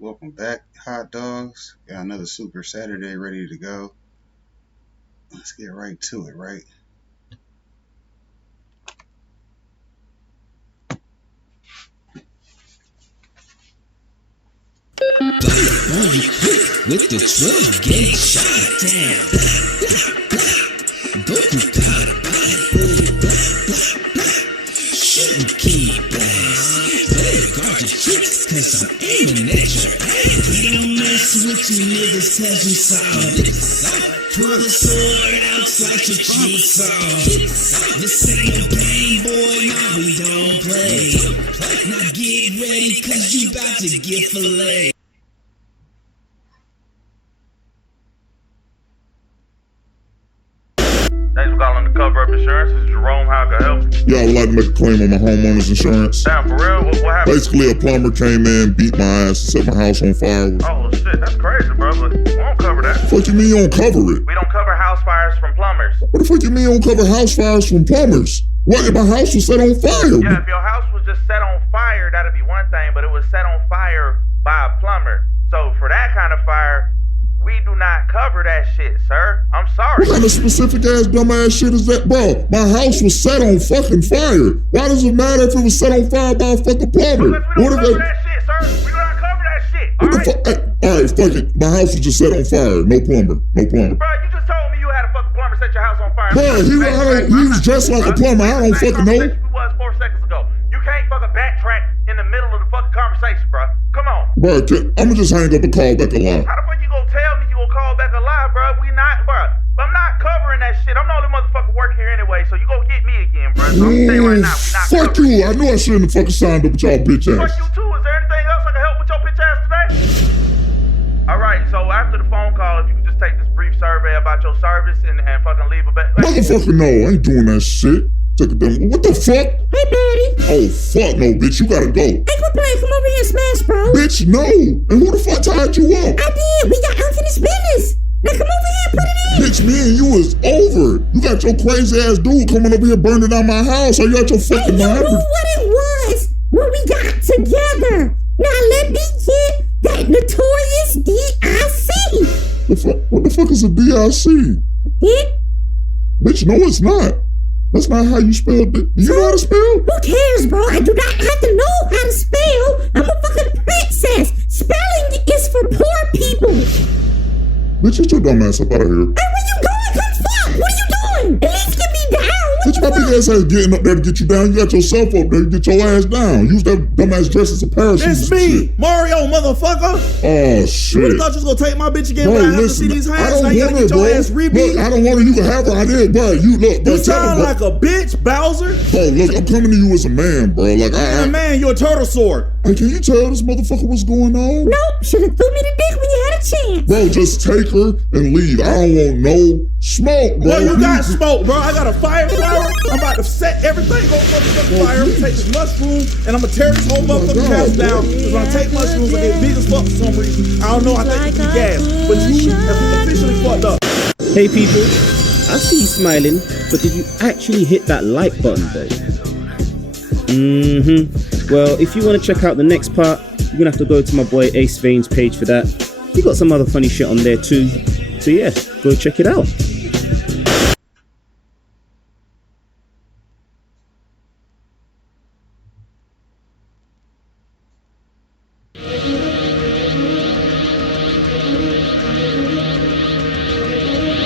Welcome back, hot dogs. Got another Super Saturday ready to go. Let's get right to it, right? With the 12-gauge shot down. Goku got a body. Shooting key blast. Better guard your tricks, cause I'm aiming at your ass. We don't mess with you niggas cause you saw. Pull the sword out, slice your cheeks off. This ain't no game, boy, no, we don't play. Now get ready cause you about to get filleted. Thanks for calling the cover-up insurance. This is Jerome. How can I help you? Yeah, I would like to make a claim on my homeowner's insurance. Damn, for real? What happened? Basically, a plumber came in, beat my ass, set my house on fire. Oh, shit. That's crazy, bro. But we don't cover that. What the fuck you mean you don't cover it? We don't cover house fires from plumbers. What the fuck you mean you don't cover house fires from plumbers? What if my house was set on fire? Yeah, if your house was just set on fire, that'd be one thing, but it was set on fire by a plumber. So for that kind of fire, we do not cover that shit, sir. I'm sorry. What kind of specific ass dumbass shit is that? Bro, my house was set on fucking fire. Why does it matter if it was set on fire by a fucking plumber? Because we don't cover that shit, sir. We do not cover that shit. What the fuck? Alright, fuck it. My house was just set on fire. No plumber. No plumber. Bro, you just told me you had a fucking plumber set your house on fire. Bro, he was dressed like a plumber. I don't fucking know. It was 4 seconds ago. You can't fucking backtrack in the middle of the fucking conversation, bro. Come on. Bro, I'ma just hang up and call back a lie. How the fuck you gonna tell me you gonna call back a lie, bro? We not, bro. I'm not covering that shit. I'm the only motherfucker working here anyway, so you gonna get me again, bro. So I'm saying right now, we not fuck covering. you. I knew I shouldn't have fucking signed up with y'all bitch ass. Fuck you too. Is there anything else I can help with your bitch ass today? Alright, so after the phone call, if you could just take this brief survey about your service and fucking leave a back. Motherfucker, no, I ain't doing that shit. Take a damn. What the fuck? Hey, Daddy. Oh, fuck no, bitch. You gotta go. Hey, quit playing. Come over here and smash, bro. Bitch, no. And who the fuck tied you up? I did. We got unfinished business. Now come over here and put it in. Bitch, me and you is over. You got your crazy ass dude coming over here burning down my house. Are you out your fucking mind? You knew what it was when we got together. Now let me get that notorious DIC. What the fuck is a DIC? Yeah? Bitch, no, it's not. That's not how you spell it. You know how to spell? Who cares, bro? I do not have to know how to spell. I'm a fucking princess. Spelling is for poor people. Bitch, get your dumb ass up out of here. Hey, where you going? Come fuck. What are you doing? At least get me down. Bitch, my big ass ain't getting up there to get you down. You got yourself up there to get your ass down. Use that dumb ass dress as a parachute. It's me, Mario, motherfucker. Oh, shit. You thought you was gonna take my bitch again Bro, when I have to listen, see these I hands? don't Now you gotta want get it, your bro. ass rebeat. Look, I don't want it. You can have her. I did, bro. You look, bro. You sound like a bitch, Bowser. Bro, look, I'm coming to you as a man, bro. Like, You're a man, you're a turtle sword. Hey, can you tell this motherfucker what's going on? Nope, should've threw me the dick when you had a chance. Bro, just take her and leave. I don't want no smoke, bro. Well, you got smoke, bro. I got a fire flower. I'm about to set everything on motherfucking fire. I'm gonna take this mushroom and I'm gonna tear this whole motherfucking house down. Because when I take mushrooms, I get big as fuck for some reason. I don't know, I think it's gas. But you have officially fucked up. Hey people, I see you smiling, but did you actually hit that like button though? Well, if you want to check out the next part, you're gonna have to go to my boy Ace Vane's page for that. He got some other funny shit on there too. So yeah, go check it out.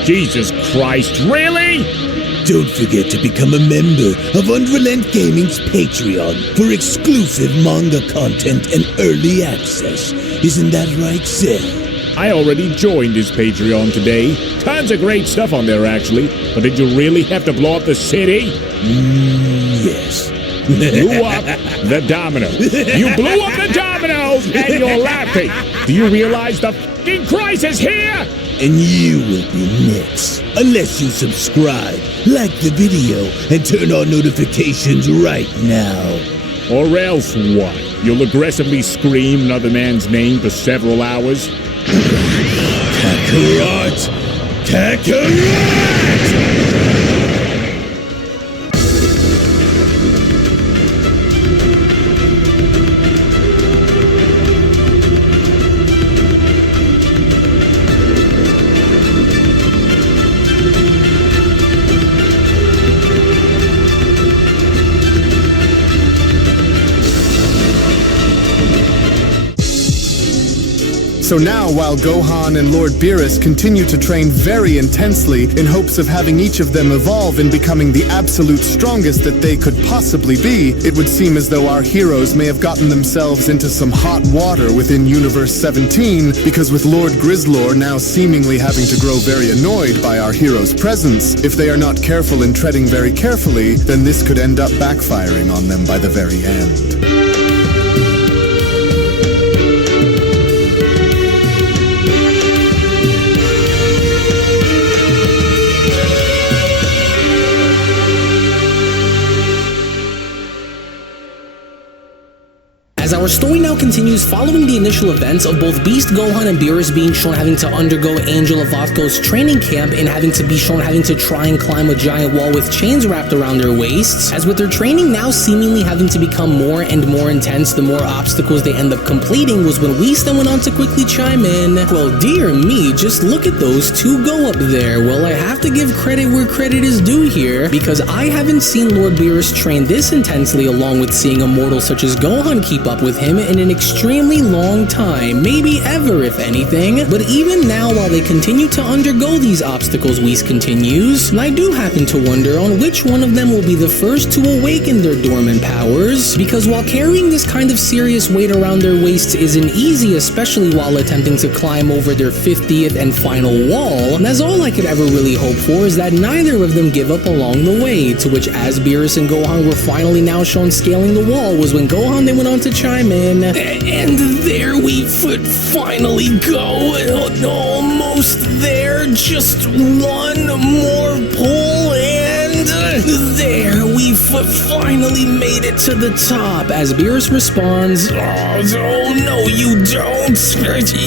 Jesus Christ, really? Don't forget to become a member of Unrelent Gaming's Patreon for exclusive manga content and early access. Isn't that right, Seth? I already joined his Patreon today. Tons of great stuff on there, actually. But did you really have to blow up the city? Yes. Blew up the domino. You blew up the dominoes and you're laughing. Do you realize the f***ing crisis here? And you will be next. Unless you subscribe, like the video, and turn on notifications right now. Or else what? You'll aggressively scream another man's name for several hours? Kakarot! Kakarot! So now, while Gohan and Lord Beerus continue to train very intensely in hopes of having each of them evolve and becoming the absolute strongest that they could possibly be, it would seem as though our heroes may have gotten themselves into some hot water within Universe 17, because with Lord Grizzlor now seemingly having to grow very annoyed by our heroes' presence, if they are not careful in treading very carefully, then this could end up backfiring on them by the very end. As our story now continues, following the initial events of both Beast Gohan and Beerus being shown having to undergo Angel of Vatko's training camp and having to be shown having to try and climb a giant wall with chains wrapped around their waists, as with their training now seemingly having to become more and more intense the more obstacles they end up completing, was when Whis then went on to quickly chime in. Well, dear me, just look at those two go up there. Well, I have to give credit where credit is due here, because I haven't seen Lord Beerus train this intensely along with seeing a mortal such as Gohan keep up with him in an extremely long time, maybe ever if anything. But even now, while they continue to undergo these obstacles, Whis continues, and I do happen to wonder on which one of them will be the first to awaken their dormant powers, because while carrying this kind of serious weight around their waists isn't easy, especially while attempting to climb over their 50th and final wall, that's all I could ever really hope for is that neither of them give up along the way, to which as Beerus and Gohan were finally now shown scaling the wall was when Gohan then went on to chime in. And there we finally go. Almost there. Just one more pull and there we finally made it to the top. As Beerus responds, oh no you don't.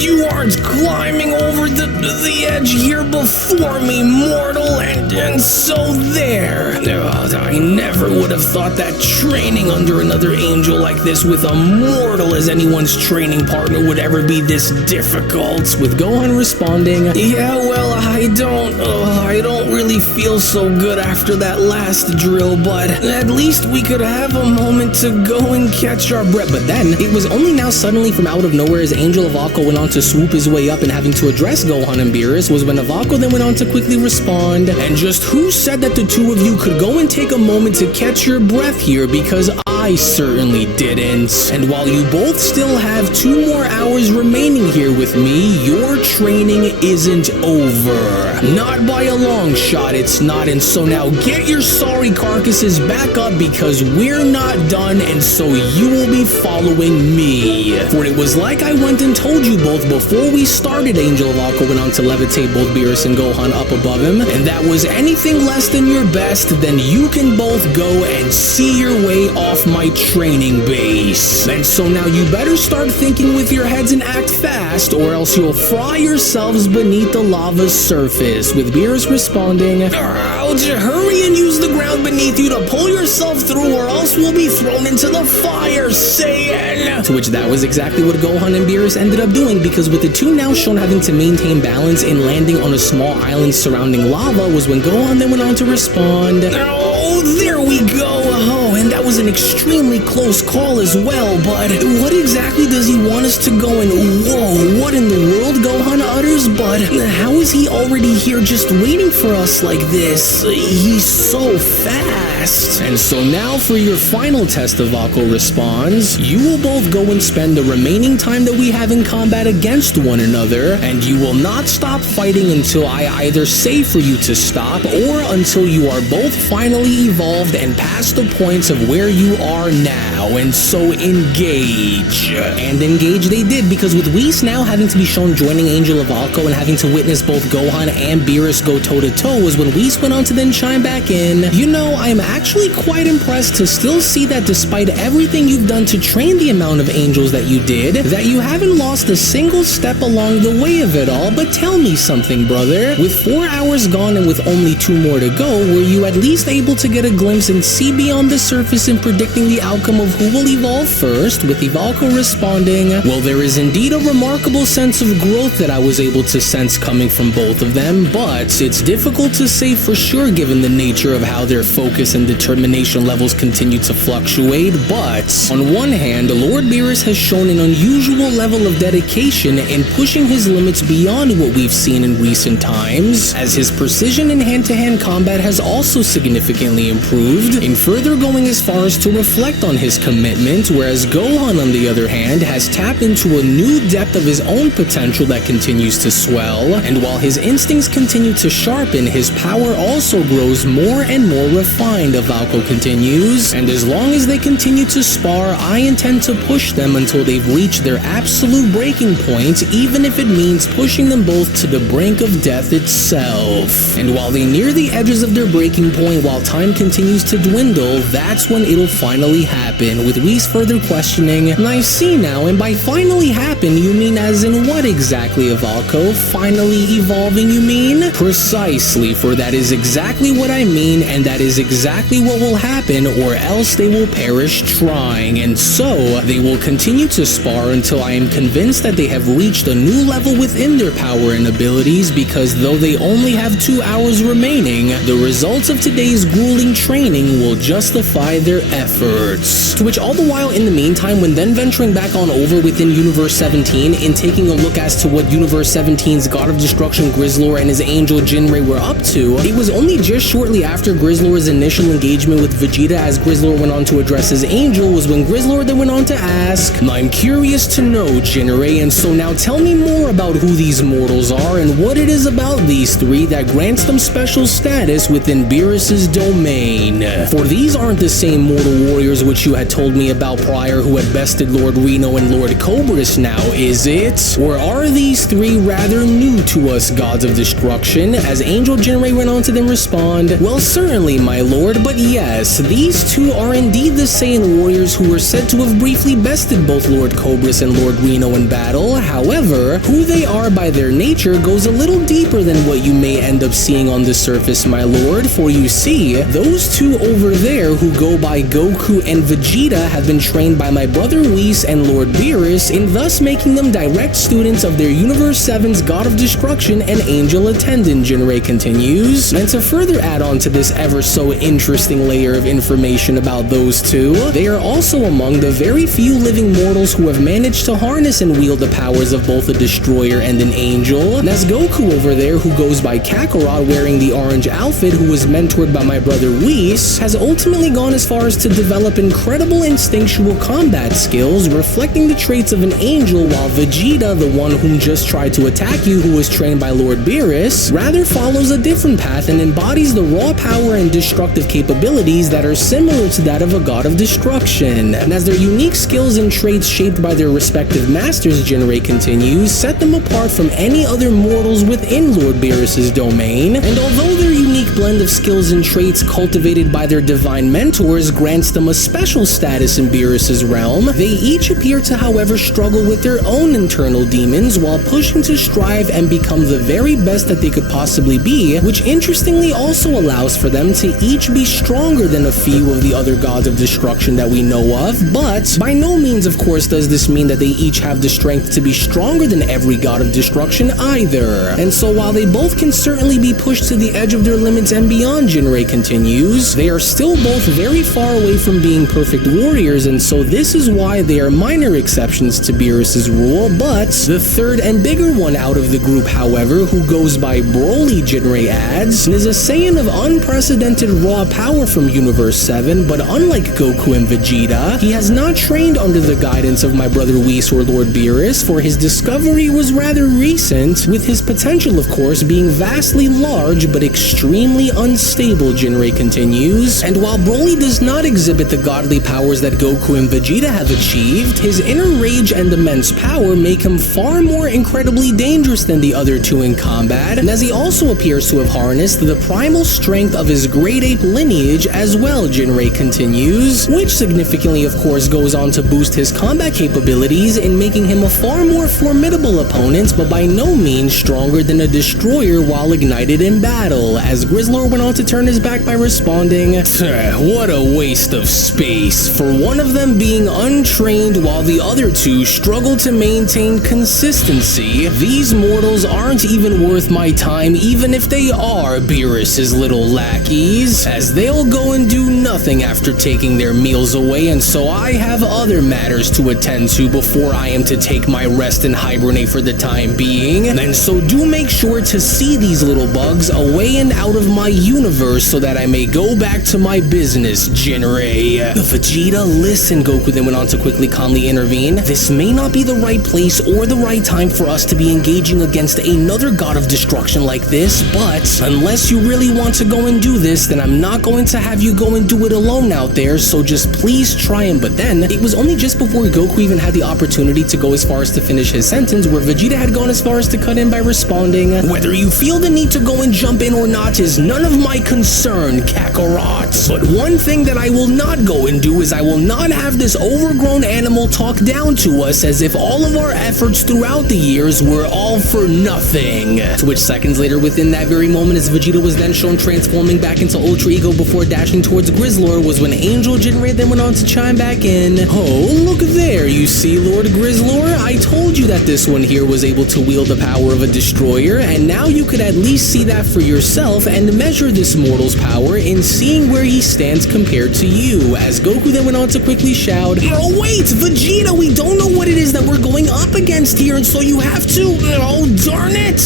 You aren't climbing over the edge here before me, mortal. And so there. I never would have thought that training under another angel like this with a mortal as anyone's training partner would ever be this difficult. With Gohan responding, yeah, well, I don't really feel so good after that last drill, but at least we could have a moment to go and catch our breath. But then, it was only now suddenly from out of nowhere as Angel of Vatko went on to swoop his way up and having to address Gohan and Beerus was when Vatko then went on to quickly respond, and just who said that the two of you could go and take a moment to catch your breath here, because I certainly didn't. And while you both still have 2 more hours remaining here with me, your training isn't over. Not by a long shot, it's not. And so now get your sorry carcasses back up, because we're not done, and so you will be following me. For it was like I went and told you both before we started. Angel of Vatko went on to levitate both Beerus and Gohan up above him, and that was anything less than your best, then you can both go and see your way off my training base. And so now you better start thinking with your heads and act fast, or else you'll fry yourselves beneath the lava's surface. With Beerus responding, hurry and use the ground beneath you to pull yourself through, or else we'll be thrown into the fire, Saiyan. To which that was exactly what Gohan and Beerus ended up doing, because with the two now shown having to maintain balance in landing on a small island surrounding lava was when Gohan then went on to respond, oh, there we go. Oh, and that was an extremely close call as well, but what exactly does he want us to go and whoa, what in the world, Gohan utters, but how is he already here just waiting for us like this? He's so fast. And so now for your final test, Vatko responds, you will both go and spend the remaining time that we have in combat against one another, and you will not stop fighting until I either say for you to stop, or until you are both finally evolved and past the points of where you are now. And so engage. And engage they did, because with Whis now having to be shown joining Angel of Vatko and having to witness both Gohan and Beerus go toe-to-toe was when Whis went on to then chime back in, you know, I'm actually quite impressed to still see that despite everything you've done to train the amount of angels that you did, that you haven't lost a single step along the way of it all. But tell me something, brother. With 4 hours gone and with only 2 more to go, were you at least able to get a glimpse and see beyond the surface in predicting the outcome of who will evolve first? With Vatko responding, well, there is indeed a remarkable sense of growth that I was able to sense coming from both of them, but it's difficult to say for sure given the nature of how their focus and determination levels continue to fluctuate. But on one hand, Lord Beerus has shown an unusual level of dedication in pushing his limits beyond what we've seen in recent times, as his precision in hand-to-hand combat has also significantly improved, in further going as far as to reflect on his commitment, whereas Gohan, on the other hand, has tapped into a new depth of his own potential that continues to swell, and while his instincts continue to sharpen, his power also grows more and more refined, Avalco continues, and as long as they continue to spar, I intend to push them until they've reached their absolute breaking point, even if it means pushing them both to the brink of death itself. And while they near the edges of their breaking point while time continues to dwindle, that's when it'll finally happen, with Whis further questioning, I see now, and by finally happen, you mean as in what exactly, Avalco? Finally evolving, you mean? Precisely, for that is exactly what I mean, and that is exactly what will happen, or else they will perish trying, and so they will continue to spar until I am convinced that they have reached a new level within their power and abilities, because though they only have 2 hours remaining, the results of today's grueling training will justify their efforts. To which all the while in the meantime, when then venturing back on over within Universe 17 and taking a look as to what Universe 17's God of Destruction Grizzlor and his angel Jinrei were up to, it was only just shortly after Grizzlor's initial engagement with Vegeta as Grizzlor went on to address his angel was when Grizzlor then went on to ask, I'm curious to know, Jinrei, and so now tell me more about who these mortals are and what it is about these 3 that grants them special status within Beerus's domain. For these aren't the same mortal warriors which you had told me about prior who had bested Lord Reno and Lord Cobras now, is it? Or are these 3 rather new to us, gods of destruction? As Angel Jinrei went on to then respond, well, certainly, my lord, but yes, these 2 are indeed the Saiyan warriors who were said to have briefly bested both Lord Cobras and Lord Reno in battle. However, who they are by their nature goes a little deeper than what you may end up seeing on the surface, my lord, for you see, those 2 over there who go by Goku and Vegeta have been trained by my brother Whis and Lord Beerus, in thus making them direct students of their Universe 7's God of Destruction and Angel Attendant, Jinrei continues. And to further add on to this ever so interesting layer of information about those 2, they are also among the very few living mortals who have managed to harness and wield the powers of both a destroyer and an angel. And as Goku over there, who goes by Kakarot wearing the orange outfit, who was mentored by my brother Whis, has ultimately gone as far as to develop incredible instinctual combat skills, reflecting the traits of an angel, while Vegeta, the one whom just tried to attack you, who was trained by Lord Beerus, rather follows a different path and embodies the raw power and destructive capabilities that are similar to that of a god of destruction. And as their unique skills and traits shaped by their respective masters, Jinrei continues, set them apart from any other mortals within Lord Beerus's domain, and although their unique blend of skills and traits cultivated by their divine mentors grants them a special status in Beerus's realm, they each appear to, however, struggle with their own internal demons while pushing to strive and become the very best that they could possibly be, which interestingly also allows for them to each be stronger than a few of the other gods of destruction that we know of, but by no means, of course, does this mean that they each have the strength to be stronger than every god of destruction either. And so while they both can certainly be pushed to the edge of their limits and beyond, Jinrei continues, they are still both very far away from being perfect warriors, and so this is why they are minor exceptions to Beerus's rule. But the third and bigger one out of the group, however, who goes by Broly, Jinrei adds, is a Saiyan of unprecedented raw power from Universe 7, but unlike Goku and Vegeta, he has not trained under the guidance of my brother Whis or Lord Beerus, for his discovery was rather recent, with his potential, of course, being vastly large but extremely unstable, Jinrei continues. And while Broly does not exhibit the godly powers that Goku and Vegeta have achieved, his inner rage and immense power make him far more incredibly dangerous than the other 2 in combat, and as he also appears to have harnessed the primal strength of his great ape lineage as well, Jinrei continues, which significantly, of course, goes on to boost his combat capabilities in making him a far more formidable opponent, but by no means stronger than a destroyer while ignited in battle, as Grizzlor went on to turn his back by responding, what a waste of space, for one of them being untrained while the other 2 struggle to maintain consistency. These mortals are aren't even worth my time, even if they are Beerus's little lackeys, as they'll go and do nothing after taking their meals away, and so I have other matters to attend to before I am to take my rest and hibernate for the time being. And so do make sure to see these little bugs away and out of my universe so that I may go back to my business, Jinrei. Vegeta, listen, Goku then went on to quickly calmly intervene. This may not be the right place or the right time for us to be engaging against another god of destruction like this, but unless you really want to go and do this, then I'm not going to have you go and do it alone out there, so just please try him. But then, it was only just before Goku even had the opportunity to go as far as to finish his sentence where Vegeta had gone as far as to cut in by responding, "Whether you feel the need to go and jump in or not is none of my concern, Kakarot. But one thing that I will not go and do is I will not have this overgrown animal talk down to us as if all of our efforts throughout the years were all for nothing." To which seconds later, within that very moment, as Vegeta was then shown transforming back into Ultra Ego before dashing towards Grizzlor, was when Angel Jinrei then went on to chime back in. "Oh, look there, you see, Lord Grizzlor? I told you that this one here was able to wield the power of a destroyer, and now you could at least see that for yourself and measure this mortal's power in seeing where he stands compared to you," as Goku then went on to quickly shout, "Oh wait, Vegeta, we don't know what it is that we're going up against here, and so you have to, oh darn it.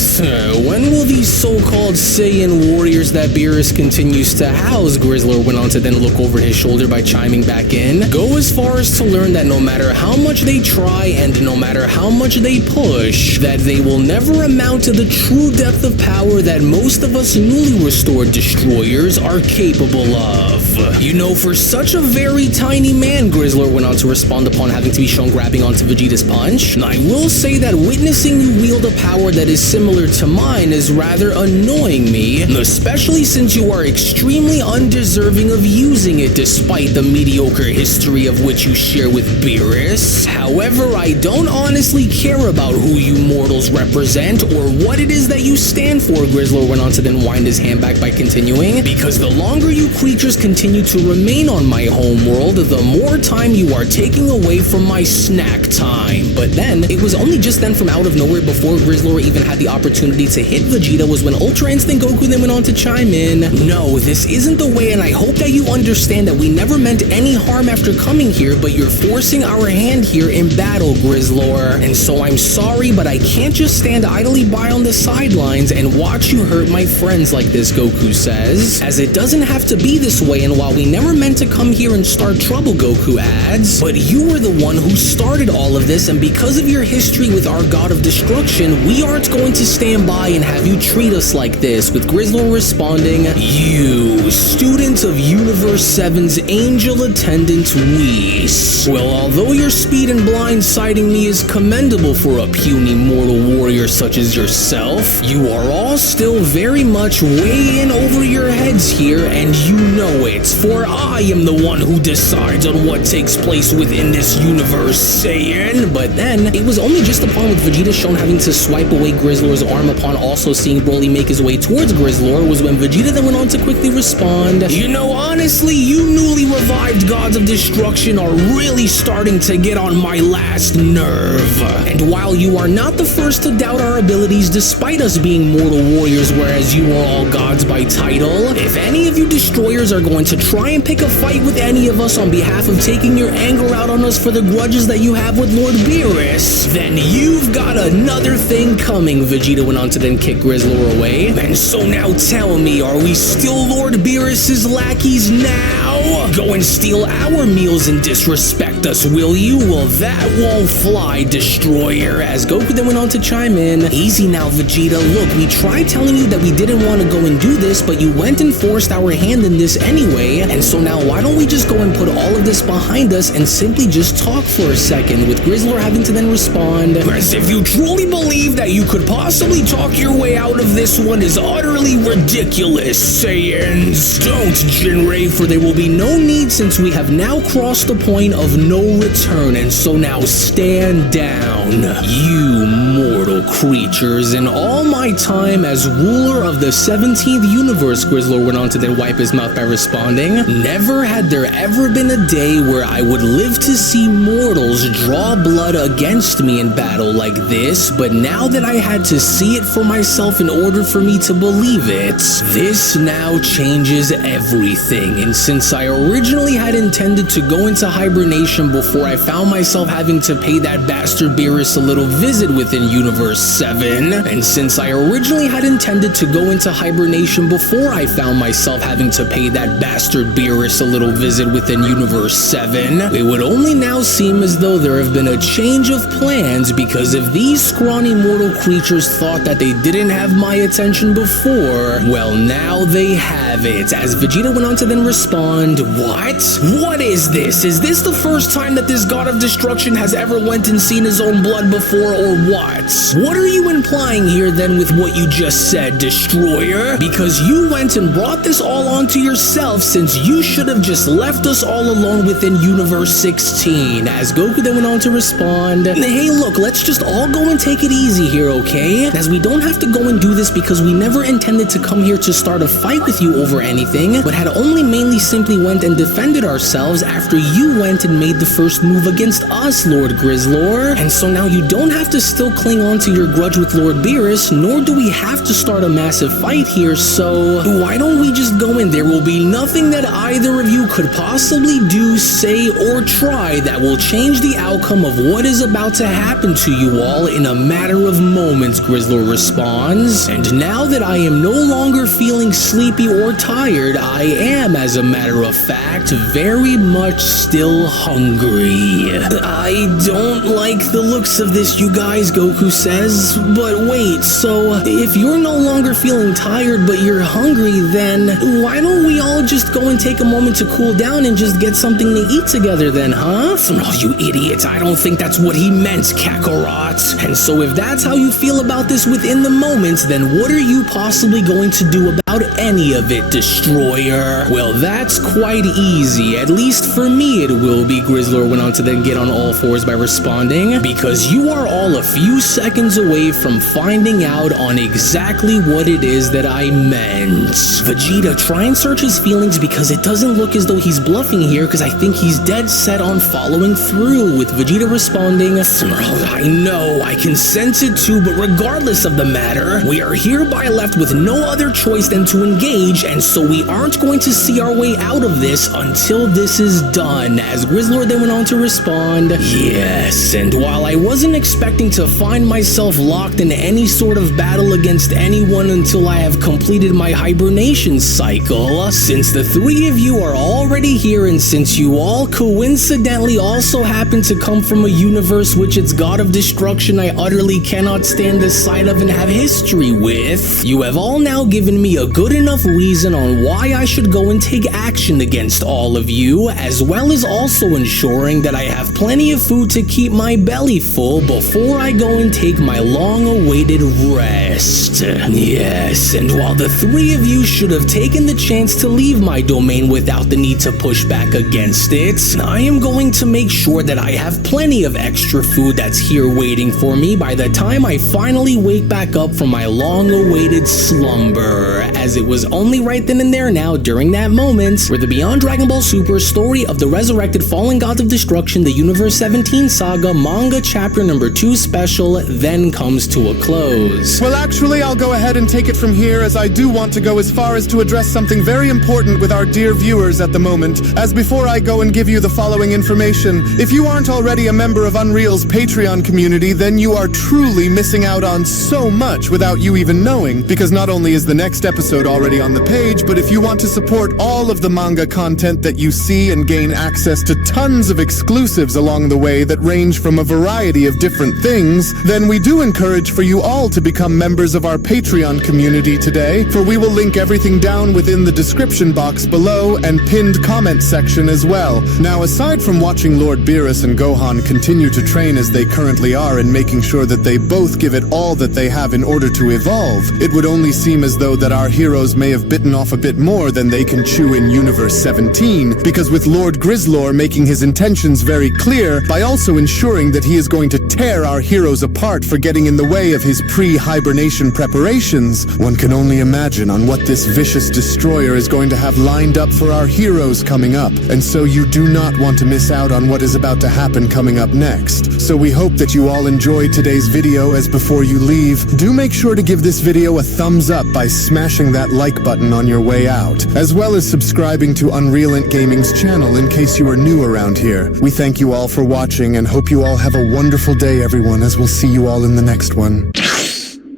When will these so-called Saiyan warriors that Beerus continues to house," Grizzlor went on to then look over his shoulder by chiming back in, "go as far as to learn that no matter how much they try and no matter how much they push, that they will never amount to the true depth of power that most of us newly restored destroyers are capable of. You know, for such a very tiny man," Grizzlor went on to respond upon having to be shown grabbing onto Vegeta's punch, "I will say that witnessing you wield a power that is similar to mine is rather annoying me, especially since you are extremely undeserving of using it despite the mediocre history of which you share with Beerus. However, I don't honestly care about who you mortals represent or what it is that you stand for," Grizzlor went on to then wind his hand back by continuing, "because the longer you creatures continue to remain on my homeworld, the more time you are taking away from my snack time." But then, it was only just then from out of nowhere before Grizzlor even had the opportunity to hit Vegeta was when Ultra Instinct Goku then went on to chime in, "No, this isn't the way, and I hope that you understand that we never meant any harm after coming here, but you're forcing our hand here in battle, Grizzlor. And so I'm sorry, but I can't just stand idly by on the sidelines and watch you hurt my friends like this," Goku says, "as it doesn't have to be this way, and while we never meant to come here and start trouble," Goku adds, "but you were the one who started all of this, and because of your history with our god of destruction, we aren't going to stand by and have you treat us like this," with Grizzlor responding, "You, student of Universe 7's Angel Attendant Whis. Well, although your speed in blindsiding me is commendable for a puny mortal warrior such as yourself, you are all still very much way in over your heads here, and you know it, for I am the one who decides on what takes place within this universe, Saiyan." But then, it was only just upon with Vegeta shown having to swipe away Grizzlor's arm upon also seeing Broly make his way towards Grizzlor was when Vegeta then went on to quickly respond, "You know, honestly, you newly revived gods of destruction are really starting to get on my last nerve. And while you are not the first to doubt our abilities despite us being mortal warriors, whereas you are all gods by title, if any of you destroyers are going to try and pick a fight with any of us on behalf of taking your anger out on us for the grudges that you have with Lord Beerus, then you've got another thing coming," Vegeta went on to then kick Grizzlor away. "And so now tell me, are we still Lord Beerus's lackeys now? Go and steal our meals and disrespect us, will you? Well, that won't fly, destroyer," as Goku then went on to chime in, "Easy now, Vegeta. Look, we tried telling you that we didn't want to go and do this, but you went and forced our hand in this anyway, and so now why don't we just go and put all of this behind us and simply just talk for a second," with Grizzlor having to then respond, "As if you truly believe that you could possibly talk your way out of this one is utterly ridiculous, Saiyans. Don't, Jinrei, for there will be no need since we have now crossed the point of no return, and so now stand down, you mortal creatures. In all my time as ruler of the 17th universe," Grizzlor went on to then wipe his mouth by responding, responding, never had there ever been a day where I would live to see mortals draw blood against me in battle like this, but now that I had to see it for myself in order for me to believe it, this now changes everything. And since I originally had intended to go into hibernation before I found myself having to pay that bastard Beerus a little visit within Universe 7, and since I originally had intended to go into hibernation before I found myself having to pay that bastard Beerus a little visit within Universe 7, it would only now seem as though there have been a change of plans, because if these scrawny mortal creatures thought that they didn't have my attention before, well, now they have it. As Vegeta went on to then respond, what? What is this? Is this the first time that this god of destruction has ever went and seen his own blood before, or what? What are you implying here then with what you just said, Destroyer? Because you went and brought this all onto yourself, since you should have just left us all alone within Universe 16. As Goku then went on to respond, hey look, let's just all go and take it easy here, okay? As we don't have to go and do this because we never intended to come here to start a fight with you over anything, but had only mainly simply went and defended ourselves after you went and made the first move against us, Lord Grizzlor. And so now you don't have to still cling on to your grudge with Lord Beerus, nor do we have to start a massive fight here, so why don't we just go in? There will be nothing that either of you could possibly do, say, or try that will change the outcome of what is about to happen to you all in a matter of moments, Grizzlor responds. And now that I am no longer feeling sleepy or tired, I am, as a matter of fact, very much still hungry. I don't like the looks of this, you guys, Goku says. But wait, so if you're no longer feeling tired but you're hungry, then why don't we all just go and take a moment to cool down and just get something to eat together then, huh? Oh, you idiot, I don't think that's what he meant, Kakarot. And so if that's how you feel about this within the moment, then what are you possibly going to do about any of it, Destroyer? Well, that's quite easy. At least for me it will be, Grizzlor went on to then get on all fours by responding, because you are all a few seconds away from finding out on exactly what it is that I meant. Vegeta, try and search his feelings, because it doesn't look as though he's bluffing here, because I think he's dead set on following through, with Vegeta responding, I know, I can sense it too, but regardless of the matter, we are hereby left with no other choice than to engage, and so we aren't going to see our way out of this until this is done. As Grizzlor then went on to respond, yes, and while I wasn't expecting to find myself locked in any sort of battle against anyone until I have completed my hibernation cycle, since the three of you are already here, and since you all coincidentally also happen to come from a universe which its god of destruction I utterly cannot stand the sight of and have history with, you have all now given me a good enough reason on why I should go and take action against all of you, as well as also ensuring that I have plenty of food to keep my belly full before I go and take my long-awaited rest. Yes, and while the three of you should have taken the chance to leave my domain without the need to push back against it, I am going to make sure that I have plenty of extra food that's here waiting for me by the time I finally wake back up from my long-awaited slumber, as it was only right then and there now during that moment where the Beyond Dragon Ball Super Story of the Resurrected Fallen Gods of Destruction, the Universe 17 Saga Manga Chapter number 2 Special then comes to a close. Well, actually, I'll go ahead and take it from here, as I do want to go as far as to address something very important with our dear viewers at the moment. As before I go and give you the following information, if you aren't already a member of Unreal's Patreon community, then you are truly missing out on so much without you even knowing, because not only is the next episode already on the page, but if you want to support all of the manga content that you see and gain access to tons of exclusives along the way that range from a variety of different things, then we do encourage for you all to become members of our Patreon community today, for we will link everything down within the description box below and pinned comment section as well. Now, aside from watching Lord Beerus and Gohan continue to train as they currently are and making sure that they both give it all that they have in order to evolve, it would only seem as though that our heroes may have bitten off a bit more than they can chew in Universe 17, because with Lord Grizzlor making his intentions very clear by also ensuring that he is going to tear our heroes apart for getting in the way of his pre-hibernation preparations, one can only imagine on what this vicious destroyer is going to have have lined up for our heroes coming up, and so you do not want to miss out on what is about to happen coming up next. So we hope that you all enjoyed today's video. As before you leave, do make sure to give this video a thumbs up by smashing that like button on your way out, as well as subscribing to Unrealent Gaming's channel in case you are new around here. We thank you all for watching and hope you all have a wonderful day, everyone, as we'll see you all in the next one.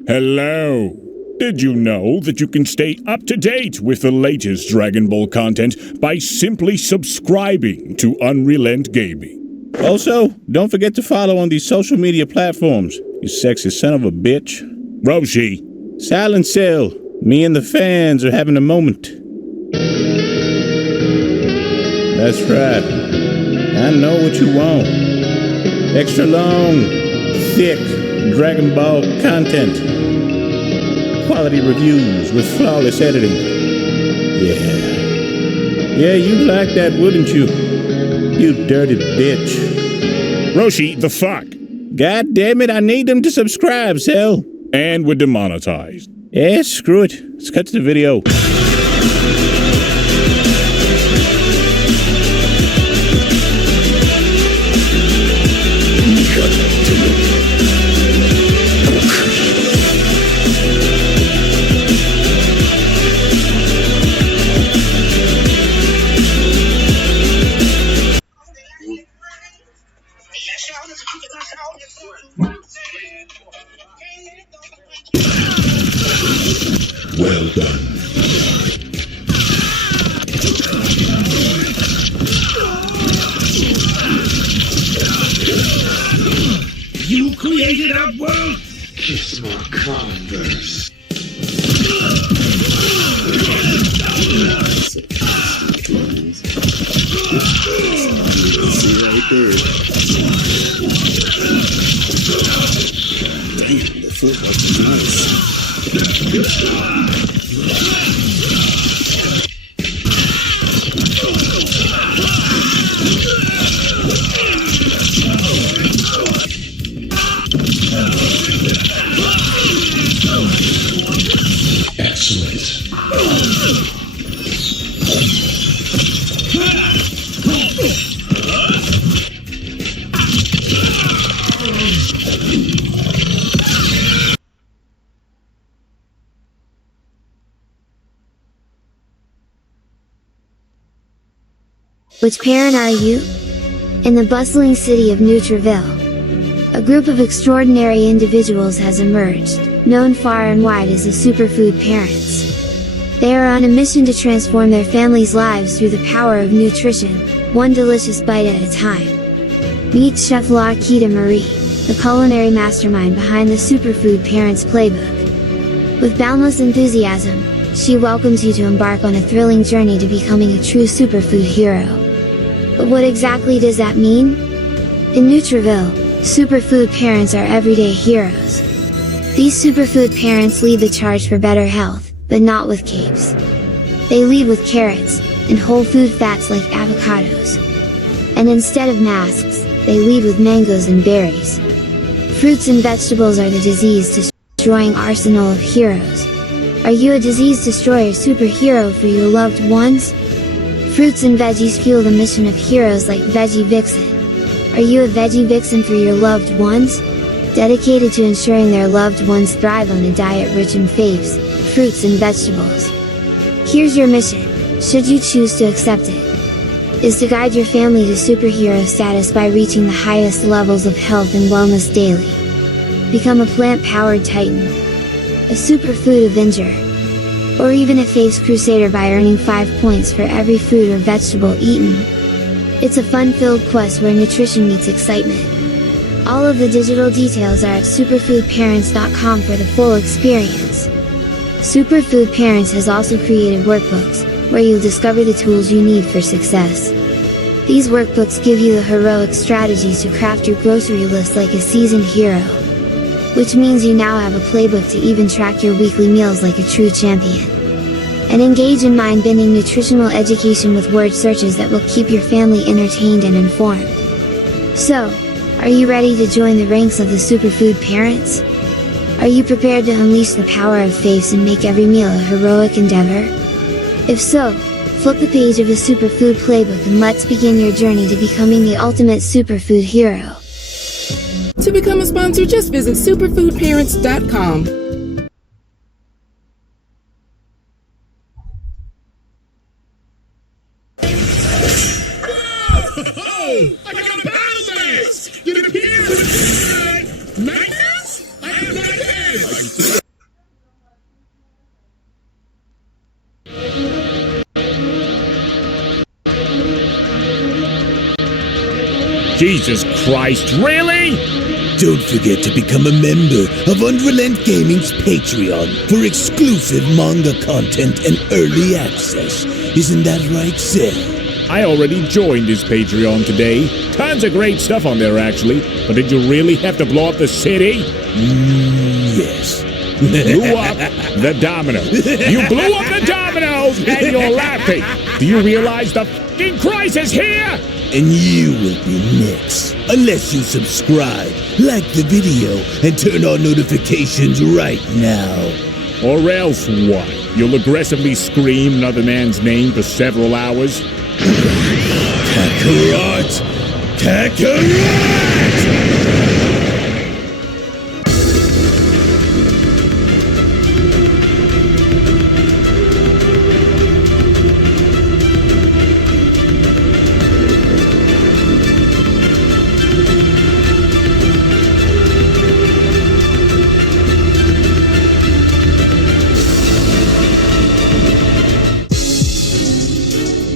Hello. Did you know that you can stay up to date with the latest Dragon Ball content by simply subscribing to Unrealent Gaming? Also, don't forget to follow on these social media platforms, you sexy son of a bitch. Roshi. Silent Cell, me and the fans are having a moment. That's right. I know what you want. Extra long, thick Dragon Ball content. Quality reviews with flawless editing. Yeah, you like that, wouldn't you? You dirty bitch. Roshi, the fuck? God damn it, I need them to subscribe, Cell. And we're demonetized. Yeah, screw it. Let's cut to the video. Well done. You created a world. Kiss my Converse. Damn, the foot was nice. Excellent. Which parent are you? In the bustling city of Nutriville, a group of extraordinary individuals has emerged, known far and wide as the superfood parents. They are on a mission to transform their families' lives through the power of nutrition, one delicious bite at a time. Meet Chef Laquita Marie, the culinary mastermind behind the Superfood Parents Playbook. With boundless enthusiasm, she welcomes you to embark on a thrilling journey to becoming a true superfood hero. But what exactly does that mean? In Nutriville, superfood parents are everyday heroes. These superfood parents lead the charge for better health, but not with capes. They lead with carrots, and whole food fats like avocados. And instead of masks, they lead with mangoes and berries. Fruits and vegetables are the disease-destroying arsenal of heroes. Are you a disease-destroyer superhero for your loved ones? Fruits and veggies fuel the mission of heroes like Veggie Vixen. Are you a Veggie Vixen for your loved ones? Dedicated to ensuring their loved ones thrive on a diet rich in faves, fruits and vegetables. Here's your mission, should you choose to accept it, is to guide your family to superhero status by reaching the highest levels of health and wellness daily. Become a plant-powered titan, a superfood avenger, or even a faves crusader by earning 5 points for every fruit or vegetable eaten. It's a fun-filled quest where nutrition meets excitement. All of the digital details are at superfoodparents.com for the full experience. Superfood Parents has also created workbooks, where you'll discover the tools you need for success. These workbooks give you the heroic strategies to craft your grocery list like a seasoned hero. Which means you now have a playbook to even track your weekly meals like a true champion. And engage in mind-bending nutritional education with word searches that will keep your family entertained and informed. So, are you ready to join the ranks of the superfood parents? Are you prepared to unleash the power of faves and make every meal a heroic endeavor? If so, Flip the page of the Superfood Playbook and let's begin your journey to becoming the ultimate superfood hero. To become a sponsor, just visit superfoodparents.com. Oh, I got a battle axe! It appears that nightmares? I have nightmares! Jesus Christ, really? Don't forget to become a member of Unrelent Gaming's Patreon for exclusive manga content and early access. Isn't that right, Seth? I already joined his Patreon today. Tons of great stuff on there, actually. But did you really have to blow up the city? Yes. Blew up the dominoes. You blew up the dominoes and you're laughing. Do you realize the f***ing crisis here? And you will be next. Unless you subscribe, like the video, and turn on notifications right now. Or else what? You'll aggressively scream another man's name for several hours? Kakarot! Kakarot!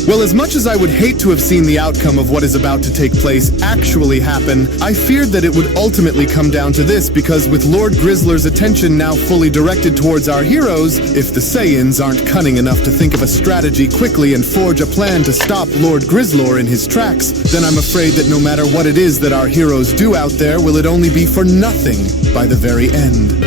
Well, as much as I would hate to have seen the outcome of what is about to take place actually happen, I feared that it would ultimately come down to this because with Lord Grizzlor's attention now fully directed towards our heroes, if the Saiyans aren't cunning enough to think of a strategy quickly and forge a plan to stop Lord Grizzlor in his tracks, then I'm afraid that no matter what it is that our heroes do out there, will it only be for nothing by the very end.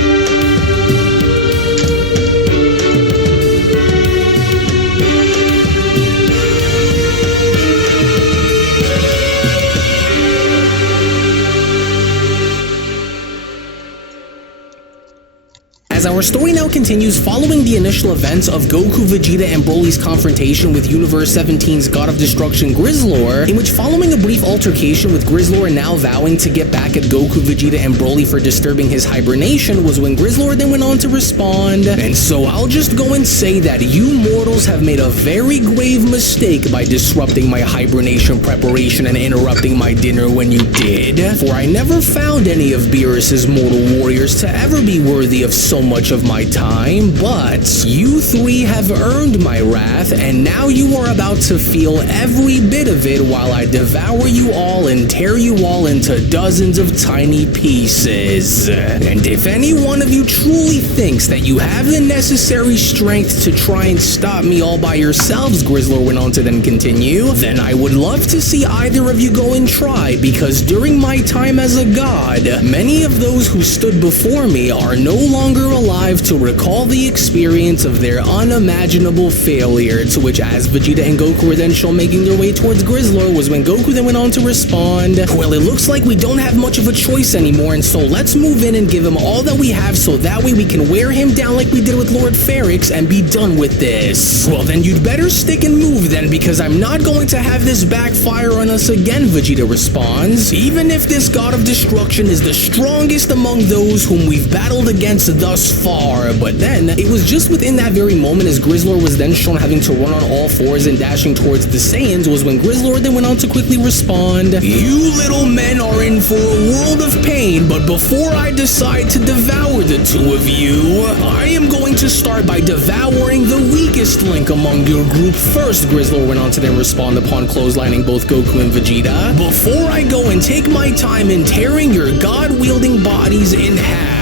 As our story now continues following the initial events of Goku, Vegeta, and Broly's confrontation with Universe 17's God of Destruction Grizzlor, in which following a brief altercation with Grizzlor now vowing to get back at Goku, Vegeta, and Broly for disturbing his hibernation was when Grizzlor then went on to respond. And so I'll just go and say that you mortals have made a very grave mistake by disrupting my hibernation preparation and interrupting my dinner when you did, for I never found any of Beerus's mortal warriors to ever be worthy of so much of my time, but you three have earned my wrath, and now you are about to feel every bit of it while I devour you all and tear you all into dozens of tiny pieces. And if any one of you truly thinks that you have the necessary strength to try and stop me all by yourselves, Grizzlor went on to then continue, then I would love to see either of you go and try, because during my time as a god, many of those who stood before me are no longer alive to recall the experience of their unimaginable failure, to which as Vegeta and Goku were then shown making their way towards Grizzlor was when Goku then went on to respond, well, it looks like we don't have much of a choice anymore, and so let's move in and give him all that we have so that way we can wear him down like we did with Lord Ferrix and be done with this. Well, then you'd better stick and move then, because I'm not going to have this backfire on us again, Vegeta responds, even if this God of Destruction is the strongest among those whom we've battled against thus far. But then, it was just within that very moment as Grizzlor was then shown having to run on all fours and dashing towards the Saiyans was when Grizzlor then went on to quickly respond, you little men are in for a world of pain, but before I decide to devour the two of you, I am going to start by devouring the weakest link among your group first, Grizzlor went on to then respond upon clotheslining both Goku and Vegeta, before I go and take my time in tearing your god-wielding bodies in half.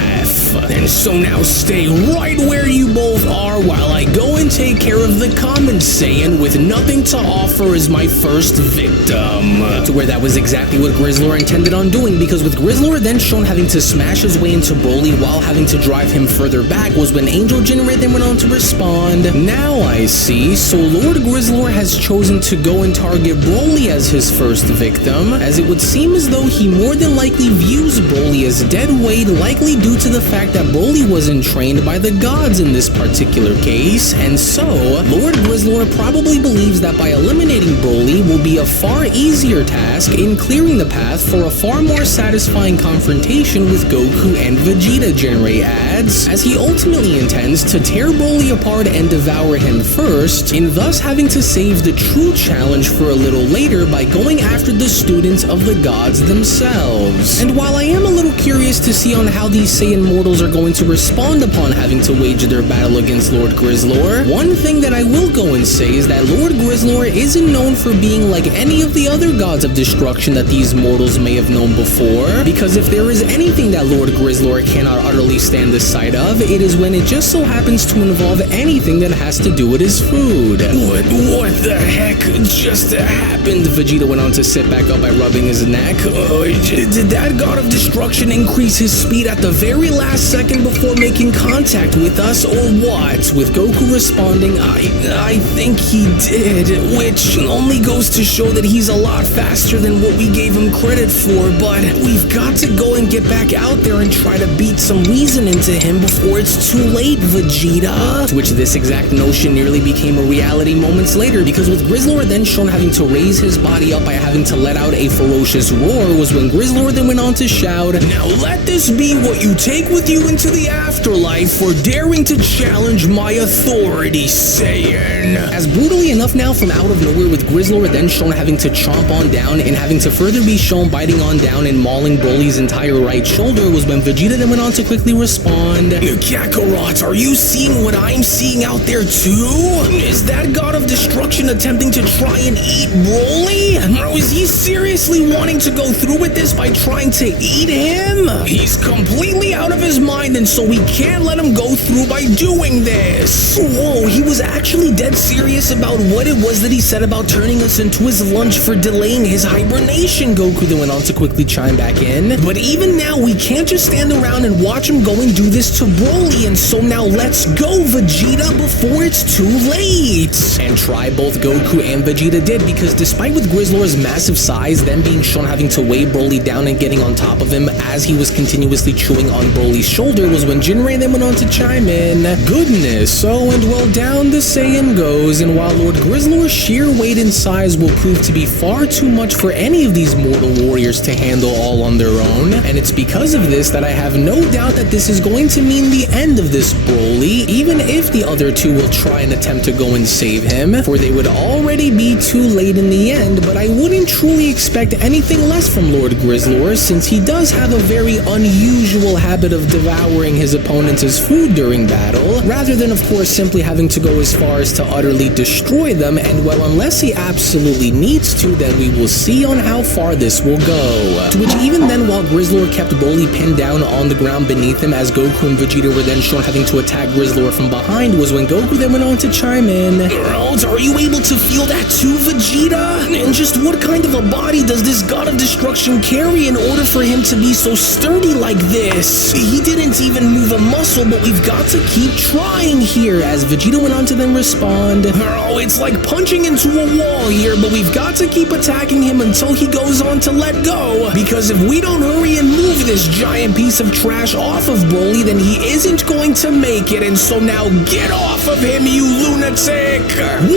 And so now stay right where you both are while I go and take care of the common Saiyan with nothing to offer as my first victim. To where that was exactly what Grizzlor intended on doing, because with Grizzlor then shown having to smash his way into Broly while having to drive him further back was when Angel Jinray then went on to respond, now I see, so Lord Grizzlor has chosen to go and target Broly as his first victim, as it would seem as though he more than likely views Broly as dead weight, likely due to the fact fact that Broly wasn't trained by the gods in this particular case, and so Lord Grizzlor probably believes that by eliminating Broly will be a far easier task in clearing the path for a far more satisfying confrontation with Goku and Vegeta, Jinrei adds, as he ultimately intends to tear Broly apart and devour him first, in thus having to save the true challenge for a little later by going after the students of the gods themselves. And while I am a little curious to see on how these Saiyan mortals are going to respond upon having to wage their battle against Lord Grizzlor, one thing that I will go and say is that Lord Grizzlor isn't known for being like any of the other gods of destruction that these mortals may have known before, because if there is anything that Lord Grizzlor cannot utterly stand the sight of, it is when it just so happens to involve anything that has to do with his food. What the heck just happened? Vegeta went on to sit back up by rubbing his neck. Did that god of destruction increase his speed at the very last second before making contact with us, or what? With Goku responding, I think he did, which only goes to show that he's a lot faster than what we gave him credit for, but we've got to go and get back out there and try to beat some reason into him before it's too late, Vegeta. To which this exact notion nearly became a reality moments later, because with Grizzlor then shown having to raise his body up by having to let out a ferocious roar was when Grizzlor then went on to shout, "Now let this be what you take with you into the afterlife for daring to challenge my authority, Saiyan." As brutally enough now from out of nowhere, with Grizzlor then shown having to chomp on down and having to further be shown biting on down and mauling Broly's entire right shoulder, was when Vegeta then went on to quickly respond, "Kakarot, are you seeing what I'm seeing out there too? Is that god of destruction attempting to try and eat Broly? Or is he seriously wanting to go through with this by trying to eat him? He's completely out of his mind, and so we can't let him go through by doing this." Whoa, he was actually dead serious about what it was that he said about turning us into his lunch for delaying his hibernation, Goku then went on to quickly chime back in. But even now, we can't just stand around and watch him go and do this to Broly, and so now let's go, Vegeta, before it's too late. And try both Goku and Vegeta did, because despite with Grizzlor's massive size, them being shown having to weigh Broly down and getting on top of him as he was continuously chewing on Broly's shoulder, was when Jinrei then went on to chime in, "Goodness, so and well down the Saiyan goes, and while Lord Grizzlor's sheer weight and size will prove to be far too much for any of these mortal warriors to handle all on their own, and it's because of this that I have no doubt that this is going to mean the end of this Broly, even if the other two will try and attempt to go and save him, for they would already be too late in the end, but I wouldn't truly expect anything less from Lord Grizzlor, since he does have a very unusual habit of devouring his opponents as food during battle, rather than of course simply having to go as far as to utterly destroy them, and well, unless he absolutely needs to, then we will see on how far this will go. To which even then, while Grizzlor kept Broly pinned down on the ground beneath him as Goku and Vegeta were then shown having to attack Grizzlor from behind, was when Goku then went on to chime in, "Girls, are you able to feel that too, Vegeta? And just what kind of a body does this god of destruction carry in order for him to be so sturdy like this? He didn't even move a muscle, but we've got to keep trying here," as Vegeta went on to then respond, "Oh, it's like punching into a wall here, but we've got to keep attacking him until he goes on to let go, because if we don't hurry and move this giant piece of trash off of Broly, then he isn't going to make it, and so now get off of him, you lunatic!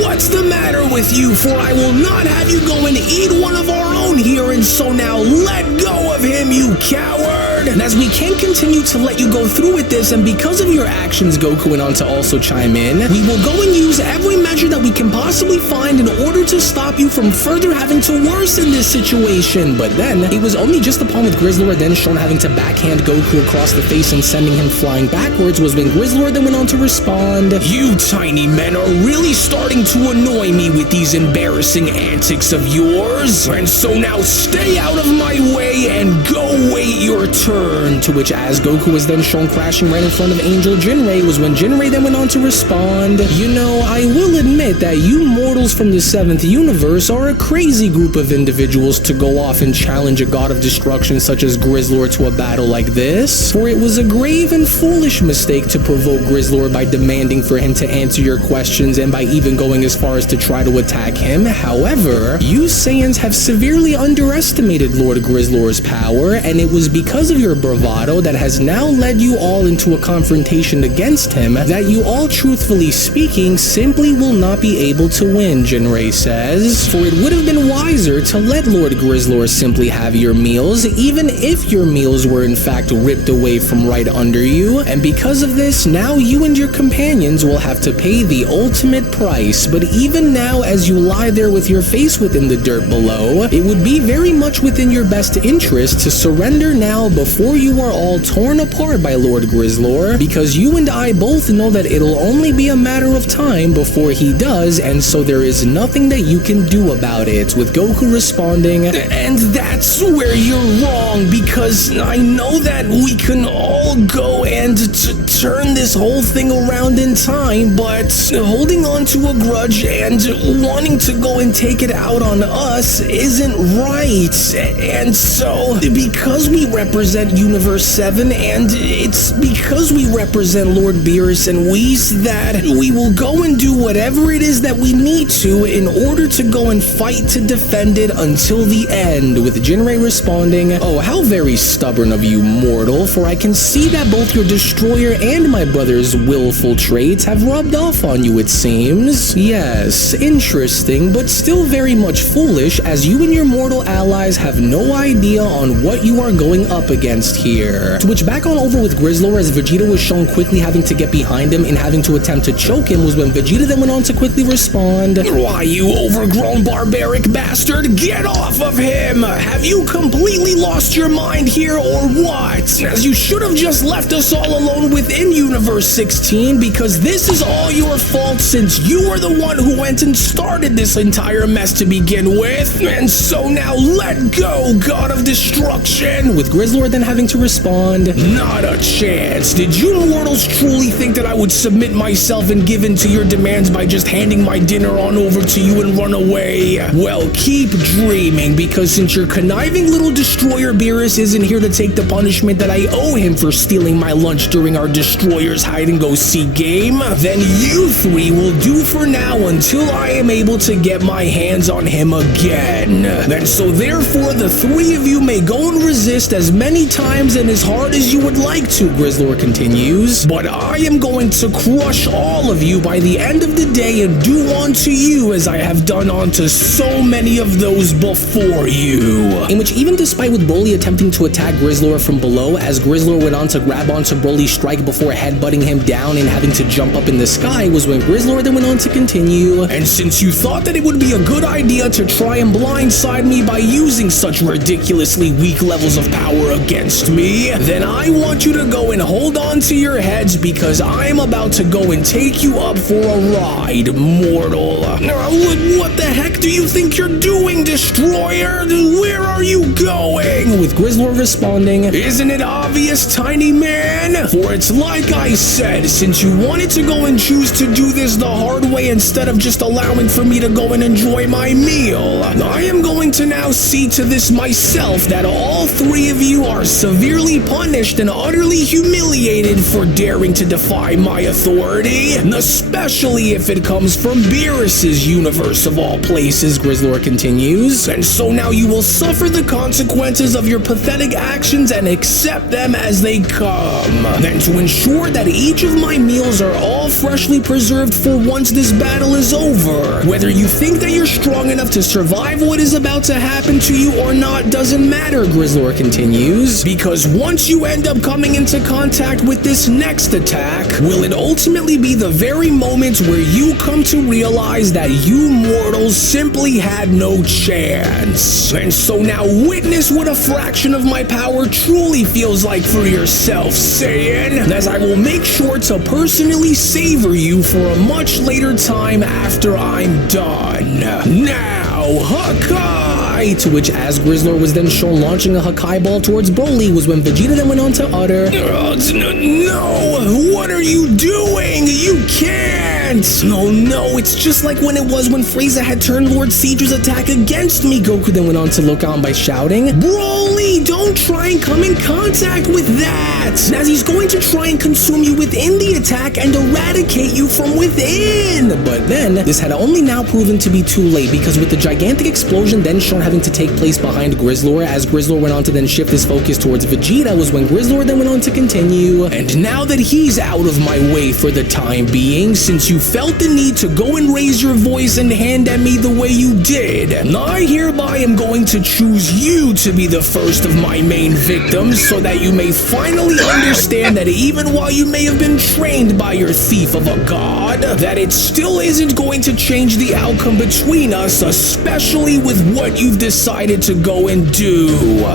What's the matter with you? For I will not have you go and eat one of our own here, and so now let go of him, you coward!" And as we can't continue to let you go through with this, and because of your actions, Goku went on to also chime in, "We will go and use every measure that we can possibly find in order to stop you from further having to worsen this situation." But then, it was only just upon with Grizzlor then shown having to backhand Goku across the face and sending him flying backwards, was when Grizzlor then went on to respond, "You tiny men are really starting to annoy me with these embarrassing antics of yours, and so now stay out of my way and go wait your turn." To which, as Goku was then shown crashing right in front of Angel Jinrei, was when Jinrei then went on to respond, "You know, I will admit that you mortals from the 7th universe are a crazy group of individuals to go off and challenge a god of destruction such as Grizzlor to a battle like this, for it was a grave and foolish mistake to provoke Grizzlor by demanding for him to answer your questions and by even going as far as to try to attack him. However, you Saiyans have severely underestimated Lord Grizzlor's power, and it was because of your bravado that has now led you all into a confrontation against him that you all, truthfully speaking, simply will not be able to win, Jinrei says. For it would have been wiser to let Lord Grizzlor simply have your meals, even if your meals were in fact ripped away from right under you, and because of this, now you and your companions will have to pay the ultimate price. But even now, as you lie there with your face within the dirt below, it would be very much within your best interest to surrender now before you are all torn apart by Lord Grizzlor, because you and I both know that it'll only be a matter of time before he does, and so there is nothing that you can do about it, with Goku responding, "And that's where you're wrong, because I know that we can all go and turn this whole thing around in time, but holding on to a grudge and wanting to go and take it out on us isn't right. And so, because we represent Universe 7, and it's because we represent Lord Beerus and Whis, that we will go and do whatever it is that we need to in order to go and fight to defend it until the end," with Jinrei responding, "Oh, how very stubborn of you, mortal, for I can see that both your destroyer and my brother's willful traits have rubbed off on you, it seems. Yes, interesting, but still very much foolish, as you and your mortal allies have no idea on what you are going up against here." To which, back on over with Grizzlor, as Vegeta was shown quickly having to get behind him and having to attempt to choke him, was when Vegeta then went on to quickly respond, "Why, you overgrown barbaric bastard, get off of him! Have you completely lost your mind here or what? As you should have just left us all alone within Universe 16, because this is all your fault, since you were the one who went and started this entire mess to begin with. And so now let go, God of Destruction," with Grizzlor then having to respond, "Not a chance. Did you mortals truly think that I would submit myself and give in to your demands by just handing my dinner on over to you and run away? Well, keep dreaming, because since your conniving little destroyer Beerus isn't here to take the punishment that I owe him for stealing my lunch during our destroyer's hide-and-go-seek game, then you three will do for now until I am able to get my hands on him again. And so therefore the three of you may go and resist as many times and as hard as you would like to," Grizzlor continues, "but I am going to crush all of you by the end of the day and do unto you as I have done unto so many of those before you." In which, even despite with Broly attempting to attack Grizzlor from below, as Grizzlor went on to grab onto Broly's strike before headbutting him down and having to jump up in the sky, was when Grizzlor then went on to continue, "And since you thought that it would be a good idea to try and blindside me by using such ridiculously weak levels of power against me, then I want you to go and hold on to your heads, because I'm about to go and take you up for a ride, mortal." What the heck do you think you're doing, Destroyer? Where are you going?" with Grizzlor responding, "Isn't it obvious, tiny man? For it's like I said, since you wanted to go and choose to do this the hard way instead of just allowing for me to go and enjoy my meal, I am going to now see to this myself that all three of you are severely punished and utterly humiliated for daring to defy my authority, especially if it comes from Beerus's universe of all places," Grizzlor continues, "and so now you will suffer the consequences of your pathetic actions and accept them as they come. Then to ensure that each of my meals are all freshly preserved for once this battle is over, whether you think that you're strong enough to survive what is about to happen to you or not doesn't matter," Grizzlor continues, "because once you end up coming into contact with this next attack, will it ultimately be the very moment where you come to realize that you mortals simply had no chance. And so now witness what a fraction of my power truly feels like for yourself, Saiyan, as I will make sure to personally savor you for a much later time after I'm done. Now, Hakai!" To which, as Grizzlor was then shown launching a Hakai ball towards Broly, was when Vegeta then went on to utter, "No! What are you doing? You can't! No, it's just like when it was when Frieza had turned Lord Caesar's attack against me," Goku then went on to look on by shouting, "Broly, don't try and come in contact with that, as he's going to try and consume you within the attack and eradicate you from within." But then, this had only now proven to be too late, because with the gigantic explosion then shown having having to take place behind Grizzlor, as Grizzlor went on to then shift his focus towards Vegeta, was when Grizzlor then went on to continue. And now that he's out of my way for the time being, since you felt the need to go and raise your voice and hand at me the way you did, I hereby am going to choose you to be the first of my main victims, so that you may finally understand that even while you may have been trained by your thief of a god, that it still isn't going to change the outcome between us, especially with what you've decided to go and do.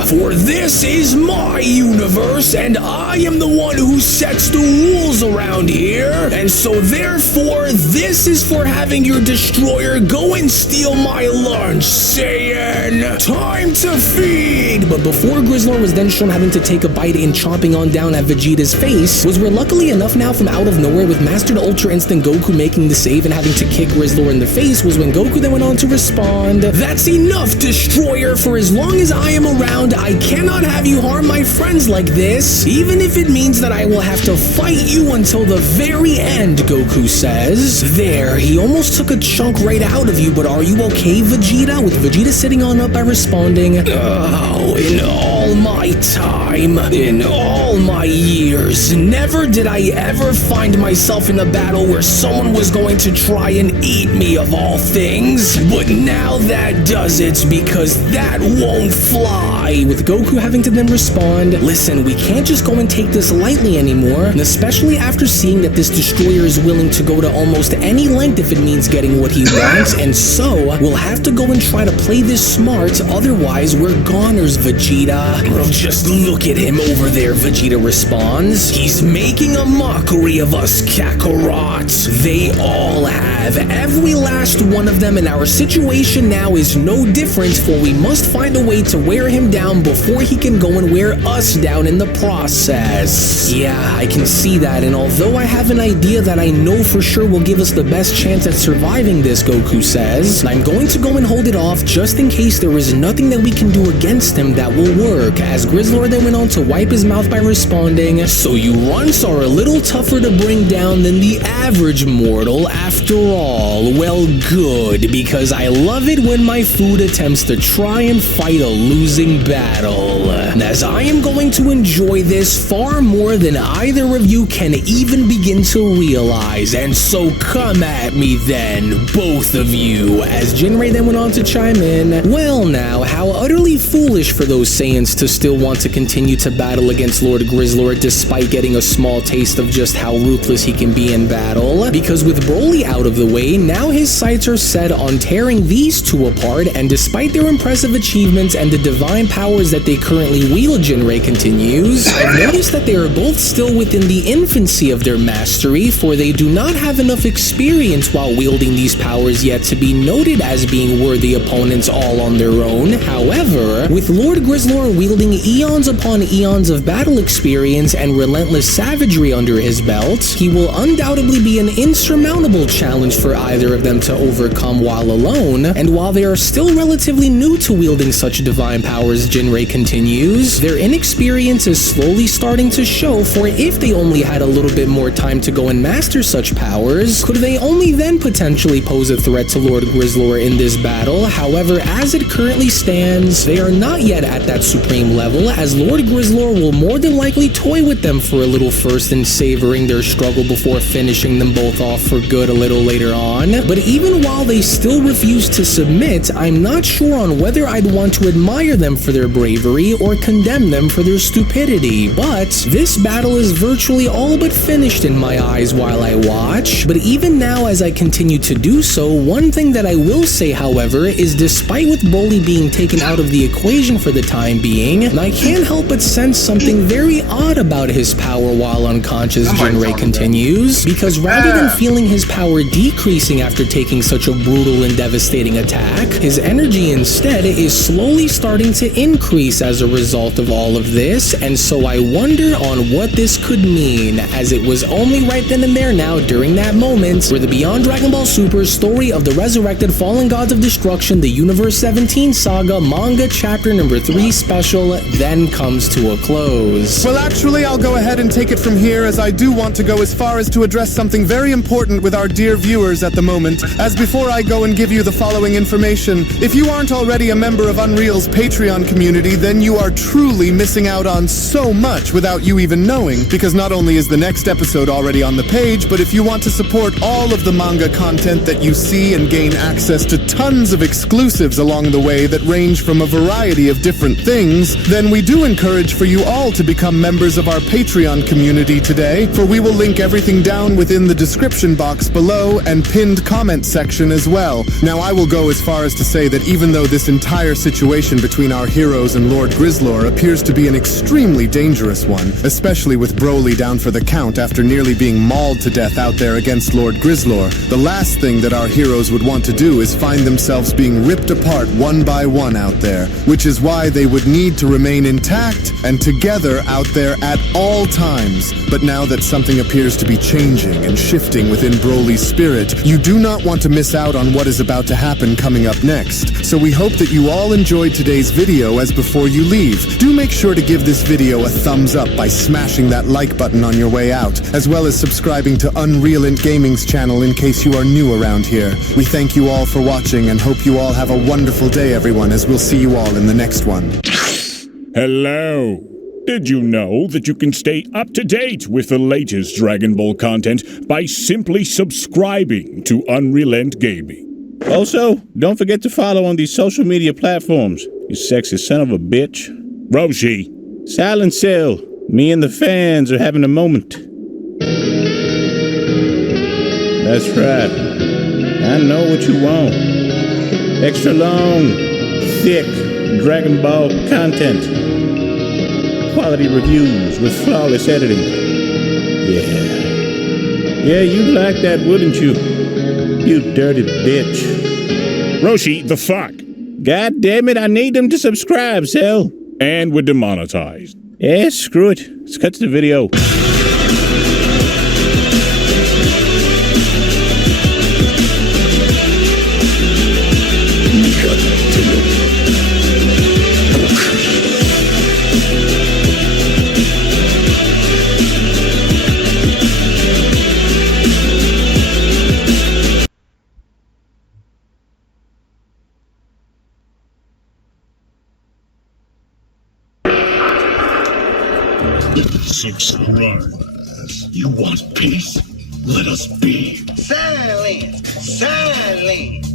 For this is my universe, and I am the one who sets the rules around here, and so therefore this is for having your destroyer go and steal my lunch, Saiyan. Time to feed! But before Grizzlor was then shown having to take a bite and chomping on down at Vegeta's face, was where luckily enough now from out of nowhere, with Master Ultra Instinct Goku making the save and having to kick Grizzlor in the face, was when Goku then went on to respond, "That's enough, Destroyer! For as long as I am around, I cannot have you harm my friends like this, even if it means that I will have to fight you until the very end," Goku says. There, he almost took a chunk right out of you, but are you okay, Vegeta? With Vegeta sitting on up by responding, "Oh, in all my time, in all my years, never did I ever find myself in a battle where someone was going to try and eat me of all things, but now that does it, because that won't fly," with Goku having to then respond, "Listen, we can't just go and take this lightly anymore, and especially after seeing that this destroyer is willing to go to almost any length if it means getting what he wants, and so we'll have to go and try to play this smart, otherwise we're goners, Vegeta." "Well, just look at him over there," Vegeta responds. "He's making a mockery of us, Kakarot. They all have, every last one of them, and our situation now is no different, for we must find a way to wear him down before he can go and wear us down in the process." Yeah, I can see that, and although I have an idea that I know for sure will give us the best chance at surviving this, Goku says, I'm going to go and hold it off just in case there is nothing that we can do against him that will work, as Grizzlor then went on to wipe his mouth by responding, "So you runts are a little tougher to bring down than the average mortal after all. Well, good, because I love it when my food attempts to try and fight a losing battle, as I am going to enjoy this far more than either of you can even begin to realize, and so come at me then, both of you," as Jinrei then went on to chime in, "Well now, how utterly foolish for those Saiyans to still want to continue to battle against Lord Grizzlor despite getting a small taste of just how ruthless he can be in battle, because with Broly out of the way, now his sights are set on tearing these two apart, and despite their impressive achievements and the divine powers that they currently wield," Jinrei continues, "I've noticed that they are both still within the infancy of their mastery, for they do not have enough experience while wielding these powers yet to be noted as being worthy opponents all on their own. However, with Lord Grizzlor wielding eons upon eons of battle experience and relentless savagery under his belt, he will undoubtedly be an insurmountable challenge for either of them to overcome while alone, and while they are still relatively new to wielding such divine powers," Jinrei continues, "their inexperience is slowly starting to show, for if they only had a little bit more time to go and master such powers, could they only then potentially pose a threat to Lord Grizzlor in this battle. However, as it currently stands, they are not yet at that supreme level, as Lord Grizzlor will more than likely toy with them for a little first and savoring their struggle before finishing them both off for good a little later on. But even while they still refuse to submit, I'm not sure on whether I'd want to admire them for their bravery or condemn them for their stupidity. But this battle is virtually all but finished in my eyes while I watch. But even now as I continue to do so, one thing that I will say, however, is despite with Broly being taken out of the equation for the time being, I can't help but sense something very odd about his power while unconscious, Jinrei continues, because rather than feeling his power decreasing after taking such a brutal and devastating attack, his energy instead is slowly starting to increase as a result of all of this, and so I wonder on what this could mean, as it was only right then and there now during that moment where the Beyond Dragon Ball Super Story of the Resurrected Fallen Gods of Destruction, the Universe 17 Saga Manga Chapter number 3 Special then comes to a close. Well, actually, I'll go ahead and take it from here, as I do want to go as far as to address something very important with our dear viewers at the moment. As before I go and give you the following information, if you aren't already a member of Unreal's Patreon community, then you are truly missing out on so much without you even knowing, because not only is the next episode already on the page, but if you want to support all of the manga content that you see and gain access to tons of exclusives along the way that range from a variety of different things, then we do encourage for you all to become members of our Patreon community today, for we will link everything down within the description box below and pinned comment section as well. Now, I will go as far as to say that even though this entire situation between our heroes and Lord Grizzlor appears to be an extremely dangerous one, especially with Broly down for the count after nearly being mauled to death out there against Lord Grizzlor, the last thing that our heroes would want to do is find themselves being ripped apart one by one out there, which is why they would need to remain intact and together out there at all times. But now that something appears to be changing and shifting within Broly's spirit, you do not want to miss out on what is about to happen coming up next. So we hope that you all enjoyed today's video. As before you leave, do make sure to give this video a thumbs up by smashing that like button on your way out, as well as subscribing to Unrealent Gaming's channel in case you are new around here. We thank you all for watching and hope you all have a wonderful day, everyone, as we'll see you all in the next one. Hello. Did you know that you can stay up to date with the latest Dragon Ball content by simply subscribing to Unrealent Gaming? Also, don't forget to follow on these social media platforms, you sexy son of a bitch. Roshi. Silent Cell. Me and the fans are having a moment. That's right. I know what you want. Extra long, thick Dragon Ball content. Quality reviews with flawless editing. Yeah, you'd like that, wouldn't you? You dirty bitch. Roshi, the fuck? God damn it, I need them to subscribe, Cell. And we're demonetized. Yeah, screw it. Let's cut to the video. Subscribe. You want peace? Let us be. Silent! Silent!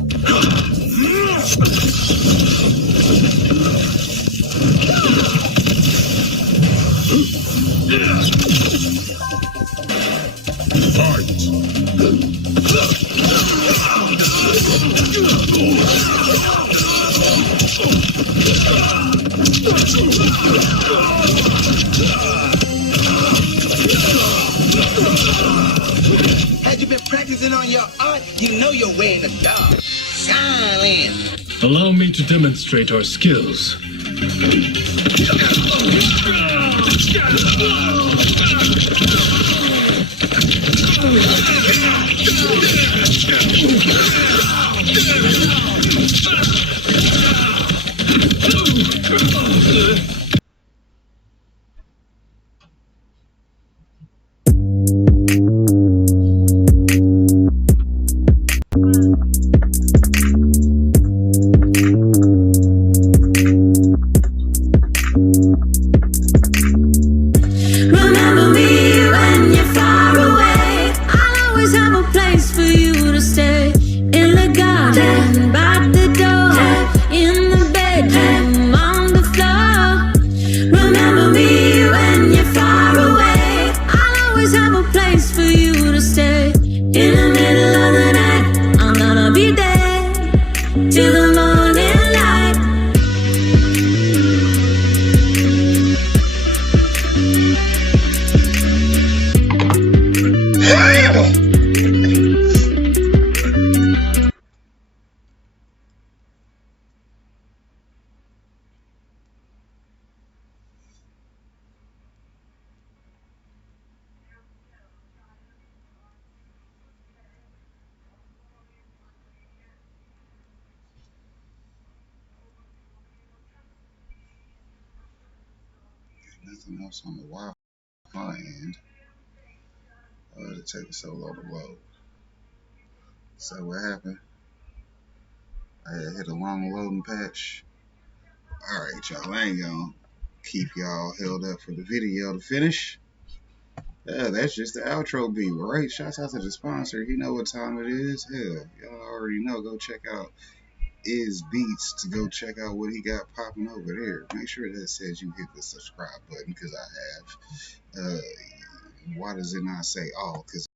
Had you been practicing on your art, you know your way in the dark. Silent! Allow me to demonstrate our skills. Remember me when you're far away. I'll always have a place for you to stay. In the garden, by the door, in the bedroom, on the floor. Remember me when you're far away. I'll always have a place for you to stay. In the middle of the night, I'm gonna be there till the morning light. Nothing else on the Wi-Fi end. To take it so low to load. So what happened? I hit a long loading patch. Alright, y'all, I ain't gonna keep y'all held up for the video to finish. That's just the outro beat, right? Shouts out to the sponsor. You know what time it is. Hell, y'all already know. Go check out Is Beats to go check out what he got popping over there. Make sure that says you hit the subscribe button, because I have. Why does it not say all? Because